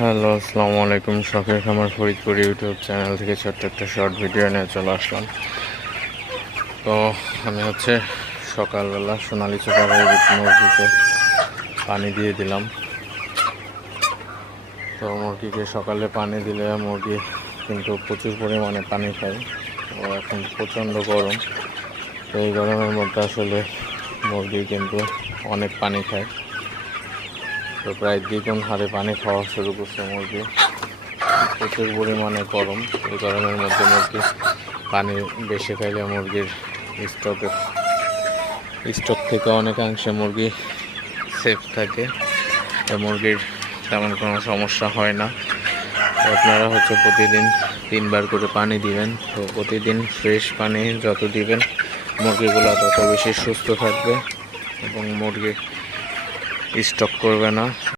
Hello, আসসালামু আলাইকুম। শখের খামার ফরিদপুর ইউটিউব চ্যানেল থেকে ছোট্ট একটা শর্ট ভিডিও নিয়ে চলে আসলাম। তো আমি সকালবেলা সোনালী চোপার মুরগিকে পানি দিয়ে দিলাম। তো মুরগিকে সকালে পানি দিলে মুরগি কিন্তু প্রচুর পরিমাণে পানি খায়। ও এখন প্রচণ্ড গরম, তো এই গরমের মধ্যে আসলে মুরগি কিন্তু অনেক পানি খায়। তো প্রায় দ্বিগুণ হারে পানি খাওয়া শুরু করছে মুরগি। প্রচুর পরিমাণে গরম, এই গরমের মধ্যে মুরগি পানি বেশি খাইলে মুরগির স্টক থেকে অনেকাংশে মুরগি সেফ থাকে, মুরগির তেমন কোনো সমস্যা হয় না। তো আপনারা প্রতিদিন 3 বার করে পানি দিবেন। তো প্রতিদিন ফ্রেশ পানি যত দিবেন মুরগিগুলো তত বেশি সুস্থ থাকবে এবং মুরগি স্টক করবে না।